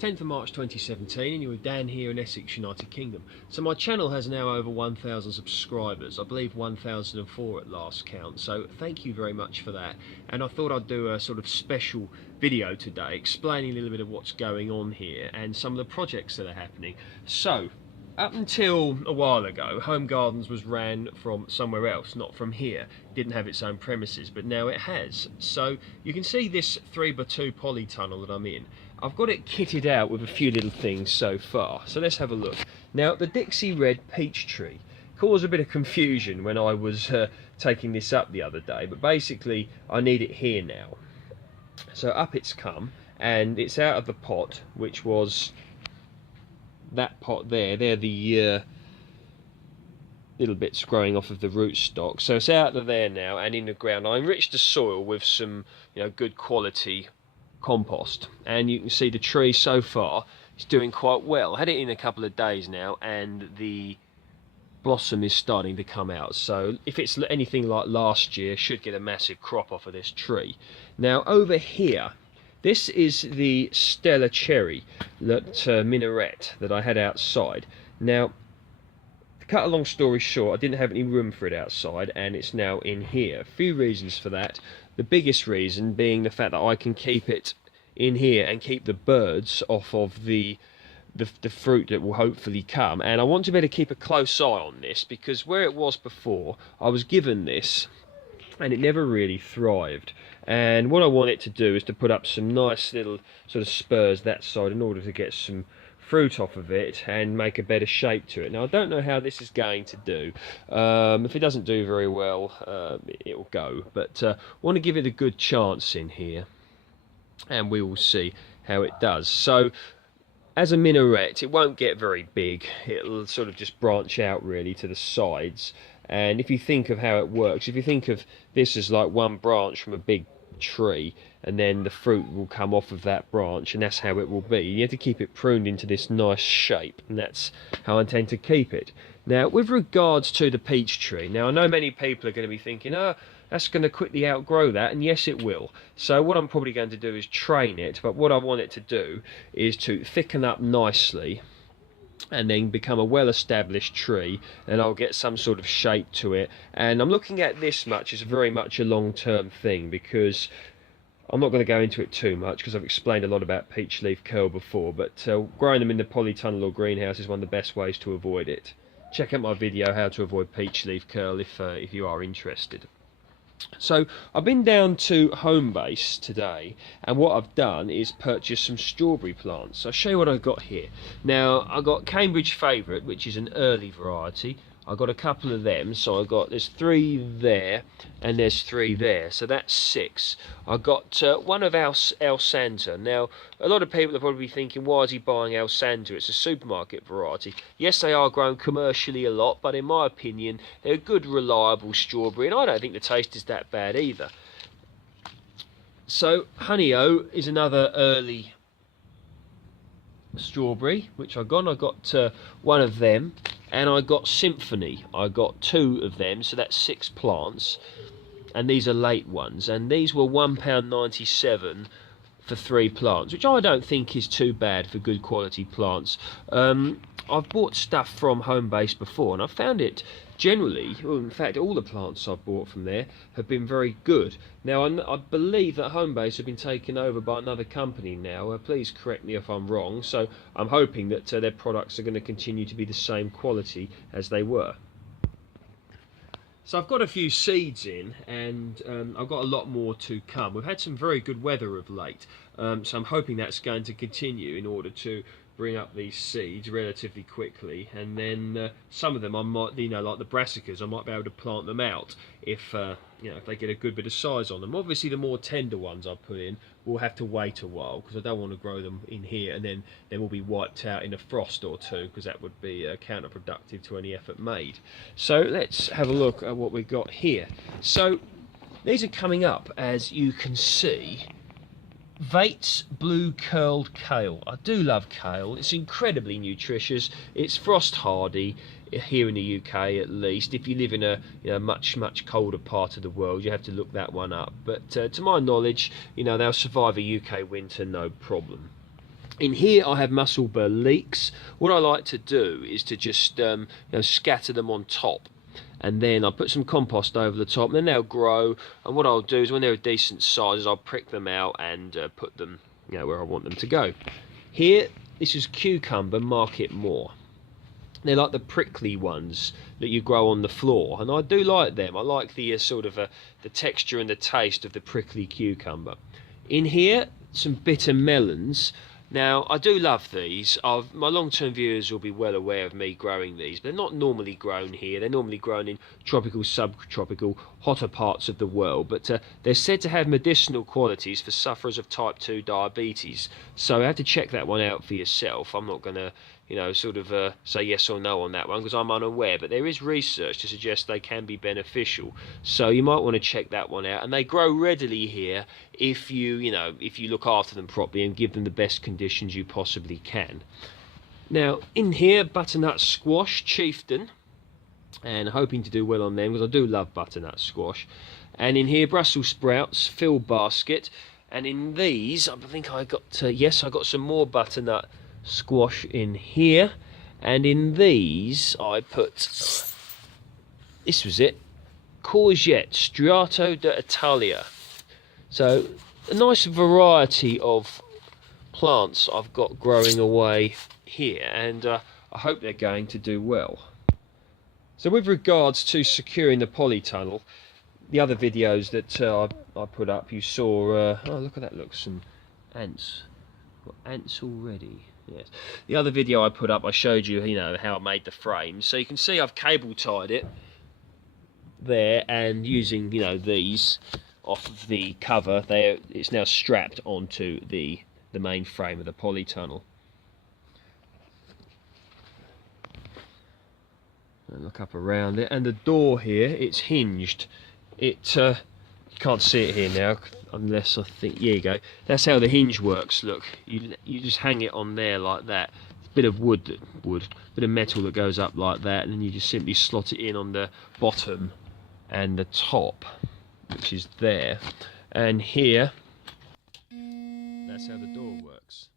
10th of March 2017, and you're with Dan here in Essex, United Kingdom. So my channel has now over 1,000 subscribers, I believe 1,004 at last count, so thank you very much for that. And I thought I'd do a sort of special video today explaining a little bit of what's going on here and some of the projects that are happening. So, up until a while ago, Home Gardens was ran from somewhere else, not from here. It didn't have its own premises, but now it has. So you can see this 3x2 polytunnel that I'm in. I've got it kitted out with a few little things so far. So let's have a look. Now, the Dixie Red Peach Tree caused a bit of confusion when I was taking this up the other day, but basically I need it here now. So up it's come, and it's out of the pot, which was that pot there. They're the little bits growing off of the rootstock. So it's out of there now and in the ground. I enriched the soil with some, good quality compost, and you can see the tree so far is doing quite well. I had it in a couple of days now, and the blossom is starting to come out. So if it's anything like last year, should get a massive crop off of this tree. Now over here, this is the Stella Cherry minaret that I had outside. Now, to cut a long story short, I didn't have any room for it outside, and it's now in here. A few reasons for that. The biggest reason being the fact that I can keep it in here and keep the birds off of the fruit that will hopefully come. And I want to be able to keep a close eye on this, because where it was before, I was given this and it never really thrived. And what I want it to do is to put up some nice little sort of spurs that side in order to get some fruit off of it and make a better shape to it. Now, I don't know how this is going to do. If it doesn't do very well, it will go. But I want to give it a good chance in here, and we will see how it does. So, as a minaret, it won't get very big. It'll sort of just branch out really to the sides. And if you think of how it works, if you think of this as like one branch from a big tree, and then the fruit will come off of that branch, and that's how it will be. You have to keep it pruned into this nice shape, and that's how I intend to keep it. Now, with regards to the peach tree, now I know many people are going to be thinking, oh, that's going to quickly outgrow that, and yes it will. So what I'm probably going to do is train it, but what I want it to do is to thicken up nicely and then become a well-established tree, and I'll get some sort of shape to it. And I'm looking at this much as very much a long-term thing, because I'm not going to go into it too much because I've explained a lot about peach leaf curl before, but growing them in the polytunnel or greenhouse is one of the best ways to avoid it. Check out my video how to avoid peach leaf curl if you are interested. So I've been down to Homebase today, and what I've done is purchase some strawberry plants. I'll show you what I've got here. Now, I've got Cambridge Favourite, which is an early variety. I've got a couple of them, so there's 3 there and there's 3 there, so that's 6. I've got one of Alsanta. Now, a lot of people are probably thinking, why is he buying Alsanta? It's a supermarket variety. Yes, they are grown commercially a lot, but in my opinion, they're a good, reliable strawberry, and I don't think the taste is that bad either. So, Honey-O is another early strawberry, which I got one of them, and I got Symphony. I got 2 of them, so that's 6 plants, and these are late ones, and these were £1.97 for 3 plants, which I don't think is too bad for good quality plants. I've bought stuff from Homebase before, and I've found it generally, well, in fact all the plants I've bought from there have been very good. Now, I believe that Homebase have been taken over by another company now. Please correct me if I'm wrong. So I'm hoping that their products are going to continue to be the same quality as they were. So I've got a few seeds in, and I've got a lot more to come. We've had some very good weather of late, so I'm hoping that's going to continue in order to bring up these seeds relatively quickly, and then some of them I might, like the brassicas, I might be able to plant them out if if they get a good bit of size on them. Obviously, the more tender ones I put in will have to wait a while, because I don't want to grow them in here and then they will be wiped out in a frost or two, because that would be counterproductive to any effort made. So let's have a look at what we've got here. So these are coming up, as you can see. Vates Blue Curled Kale. I do love kale. It's incredibly nutritious. It's frost hardy here in the UK, at least. If you live in a much colder part of the world, you have to look that one up. But to my knowledge, they'll survive a UK winter no problem. In here I have mussel burr leeks. What I like to do is to just scatter them on top, and then I'll put some compost over the top, and then they'll grow. And what I'll do is when they're a decent size, I'll prick them out and put them where I want them to go. Here, this is cucumber market more. They're like the prickly ones that you grow on the floor, and I do like them. I like the the texture and the taste of the prickly cucumber. In here, some bitter melons. Now, I do love these. My long-term viewers will be well aware of me growing these, but they're not normally grown here. They're normally grown in tropical, subtropical, hotter parts of the world, but they're said to have medicinal qualities for sufferers of type 2 diabetes. So I have to check that one out for yourself. I'm not going to say yes or no on that one because I'm unaware, but there is research to suggest they can be beneficial, so you might want to check that one out. And they grow readily here if you look after them properly and give them the best conditions you possibly can. Now in here, butternut squash, chieftain, and hoping to do well on them because I do love butternut squash. And in here, Brussels sprouts, fill basket. And in these, I think I got I got some more butternut squash in here, and in these I put, this was it, courgette, Striato d'Italia. So a nice variety of plants I've got growing away here, and I hope they're going to do well. So with regards to securing the polytunnel, the other videos that I put up, you saw, oh look at that, look, some ants. Got ants already. Yes. The other video I put up, I showed you, how I made the frames. So you can see I've cable tied it there, and using, these off of the cover, it's now strapped onto the main frame of the polytunnel. And look up around it, and the door here, it's hinged. You can't see it here now, unless I think, here you go. That's how the hinge works. Look, you just hang it on there like that. Bit of bit of metal that goes up like that, and then you just simply slot it in on the bottom and the top, which is there. And here, that's how the door works.